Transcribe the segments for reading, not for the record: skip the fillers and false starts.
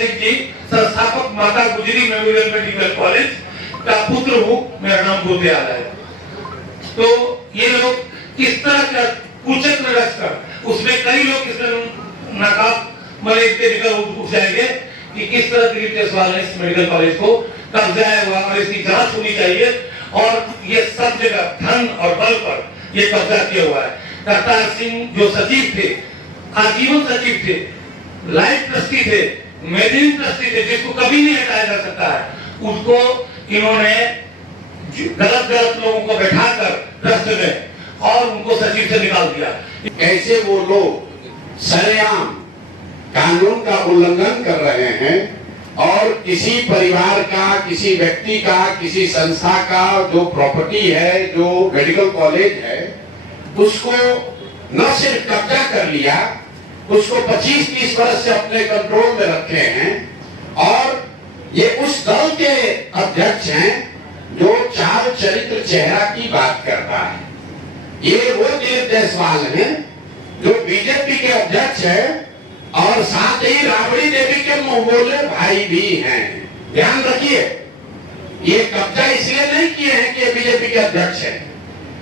सिंह जी, संस्थापक माता गुजरी मेमोरियल मेडिकल कॉलेज का पुत्र हूँ। मेरा नाम गोदयाल है। तो ये लोग किस तरह का कुचक में रखकर, उसमें कई लोग किस तरह नाकाब मरीज के निकल उठ जाएंगे कि किस तरह दिलीप जायसवाल ने इस मेडिकल कॉलेज को कब्जा हुआ और इसकी जांच होनी चाहिए। और ये सब जगह धन और बल पर ये कब्जा किया हुआ है। करतार सिंह जो सचिव थे, आजीवन सचिव थे, लाइफ ट्रस्टी थे, मेडिन ट्रस्टी थे, जिसको कभी नहीं हटाया जा सकता है, उनको इन्होंने गलत लोगों को बैठाकर ट्रस्ट में और उनको सचिव से निकाल दिया। कैसे वो लोग सरेआम कानून का उल्लंघन कर रहे हैं और किसी परिवार का, किसी व्यक्ति का, किसी संस्था का जो प्रॉपर्टी है, जो मेडिकल कॉलेज है, उसको न सिर्फ कब्जा कर लिया, उसको 25-30 वर्ष से अपने कंट्रोल में रखे हैं। और ये उस दल के अध्यक्ष हैं जो चार चरित्र चेहरा की बात करता है। ये वो दिलीप जायसवाल हैं जो बीजेपी के अध्यक्ष है और साथ ही राबड़ी देवी के मुंहबोले भाई भी हैं। ध्यान रखिए, ये कब्जा इसलिए नहीं किए हैं कि बीजेपी के अध्यक्ष हैं,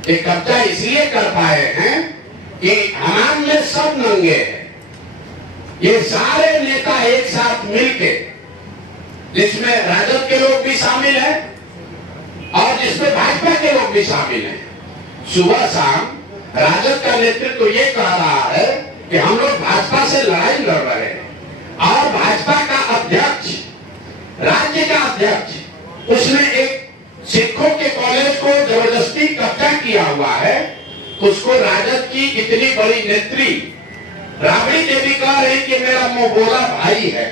ये कब्जा इसलिए कर पाए हैं कि हमाम में सब नंगे हैं। ये सारे नेता एक साथ मिलके, जिसमें राजद के लोग भी शामिल हैं और जिसमें भाजपा के लोग भी शामिल हैं, सुबह शाम राजद का नेतृत्व तो ये कह रहा है कि हम लोग भाजपा से लड़ाई लड़ रहे हैं और भाजपा का अध्यक्ष, राज्य का अध्यक्ष, उसने एक सिखों के कॉलेज को जबरदस्ती कब्जा किया हुआ है। उसको राजद की इतनी बड़ी नेत्री राबड़ी देवी कह रही कि मेरा मुंह बोला भाई है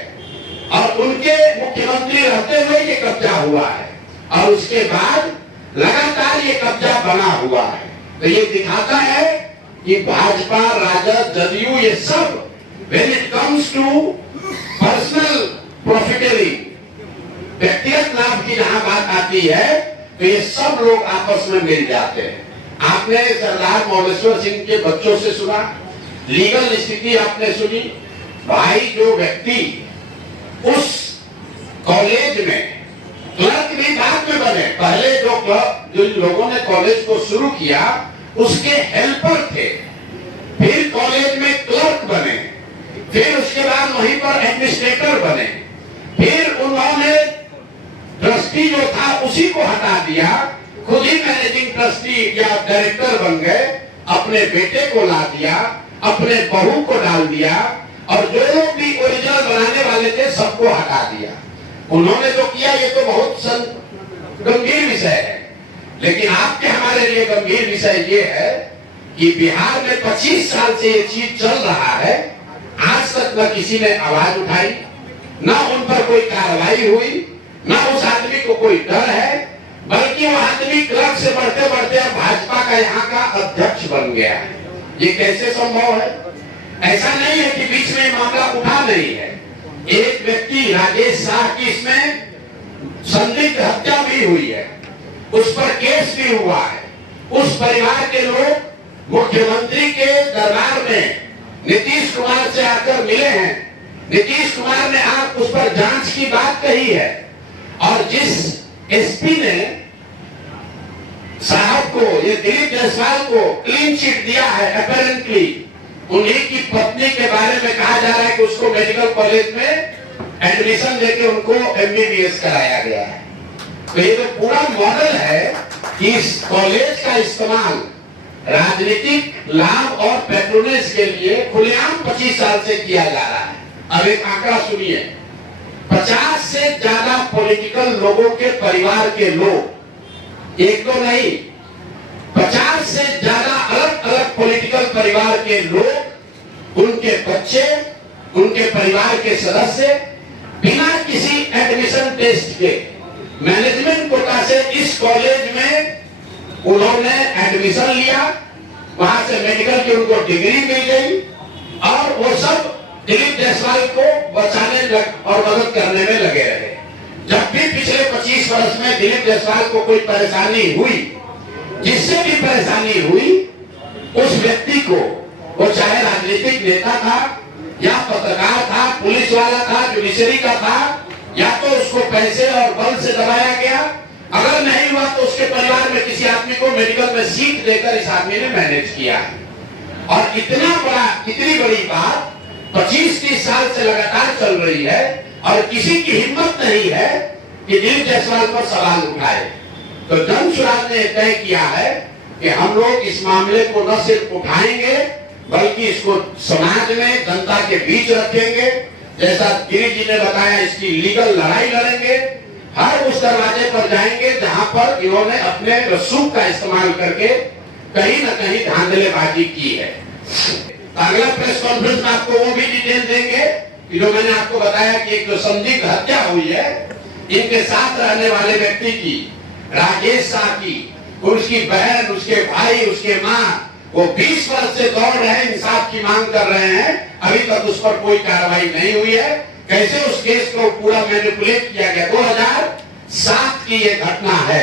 और उनके मुख्यमंत्री रहते हुए ये कब्जा हुआ है और उसके बाद लगातार ये कब्जा बना हुआ है। तो ये दिखाता है कि भाजपा, राजद, जदयू, ये सब when it comes to personal profiteering, व्यक्तिगत लाभ की जहां बात आती है तो ये सब लोग आपस में मिल जाते हैं। आपने सरदार मौलेश्वर सिंह के बच्चों से सुना, लीगल स्थिति आपने सुनी। भाई जो व्यक्ति उस कॉलेज में क्लर्क भी बाद में बने, पहले जो लोगों ने कॉलेज को शुरू किया उसके हेल्पर थे, फिर कॉलेज में क्लर्क बने, फिर उसके बाद वहीं पर एडमिनिस्ट्रेटर बने, फिर उन्होंने ट्रस्टी जो था उसी को हटा दिया, खुद ही मैनेजिंग ट्रस्टी या डायरेक्टर बन गए, अपने बेटे को ला दिया, अपने बहू को डाल दिया और जो लोग भी ओरिजिनल बनाने वाले थे सबको हटा दिया। उन्होंने जो किया ये तो बहुत गंभीर विषय है, लेकिन आपके हमारे लिए गंभीर विषय ये है कि बिहार में 25 साल से ये चीज चल रहा है, आज तक न किसी ने आवाज उठाई, न उन पर कोई कार्रवाई हुई, न उस आदमी को कोई डर है, बल्कि वो आदमी क्लर्क से बढ़ते बढ़ते भाजपा का यहाँ का अध्यक्ष बन गया है। ये कैसे संभव है? ऐसा नहीं है कि बीच में मामला उठा नहीं है। एक व्यक्ति राजेश शाह की इसमें संदिग्ध हत्या भी हुई है, उस पर केस भी हुआ है। उस परिवार के लोग मुख्यमंत्री के दरबार में नीतीश कुमार से आकर मिले हैं, नीतीश कुमार ने आप उस पर जांच की बात कही है और जिस एसपी ने साहब को, ये दिलीप जायसवाल को क्लीन चिट दिया है, अपेरेंटली उन्हीं की पत्नी के बारे में कहा जा रहा है कि उसको मेडिकल कॉलेज में एडमिशन देके उनको एमबीबीएस कराया गया है। तो ये तो पूरा मॉडल है कि इस कॉलेज का इस्तेमाल राजनीतिक लाभ और पैट्रोनेज के लिए खुलेआम 25 साल से किया जा रहा है। अब एक आंकड़ा सुनिए, 50 से ज्यादा पॉलिटिकल लोगों के परिवार के लोग, एक तो नहीं 50 से ज्यादा अलग अलग पॉलिटिकल परिवार के लोग, उनके बच्चे, उनके परिवार के सदस्य बिना किसी एडमिशन टेस्ट के मैनेजमेंट कोटा से इस कॉलेज में उन्होंने एडमिशन लिया, वहां से मेडिकल की उनको डिग्री मिल गई और वो सब दिलीप जायसवाल को बचाने और मदद करने में लगे रहे। जब भी पिछले 25 वर्ष में दिलीप जायसवाल को कोई परेशानी हुई, जिससे भी परेशानी हुई, उस व्यक्ति को, वो चाहे राजनीतिक नेता था, या पत्रकार था, पुलिस वाला था, जुडिशरी का था, या तो उसको पैसे और बल से दबाया गया। अगर नहीं हुआ तो उसके परिवार में किसी आदमी को मेडिकल में सीट देकर इस आदमी ने मैनेज किया। और इतनी बड़ी बात 25-30 साल से लगातार चल रही है और किसी की हिम्मत नहीं है कि दिलीप जायसवाल पर सवाल उठाए। तो जन सुराज ने तय किया है कि हम लोग इस मामले को न सिर्फ उठाएंगे बल्कि इसको समाज में जनता के बीच रखेंगे। जैसा गिरी जी ने बताया, इसकी लीगल लड़ाई लड़ेंगे। हर उस दरवाजे पर जाएंगे जहां पर इन्होंने अपने रसूख का इस्तेमाल करके कहीं न कहीं धांधलेबाजी की है। अगला प्रेस कॉन्फ्रेंस में आपको वो भी डिटेल देंगे कि जो मैंने आपको बताया कि एक जो संदिग्ध हत्या हुई है, इनके साथ रहने वाले व्यक्ति की, राजेश शाह की, उसकी बहन, उसके भाई, उसके माँ, वो 20 वर्ष से दौड़ रहे हैं, इंसाफ की मांग कर रहे हैं। अभी तक उस पर कोई कार्रवाई नहीं हुई है। कैसे उस केस को पूरा मैनिपुलेट किया गया। 2007 की ये घटना है।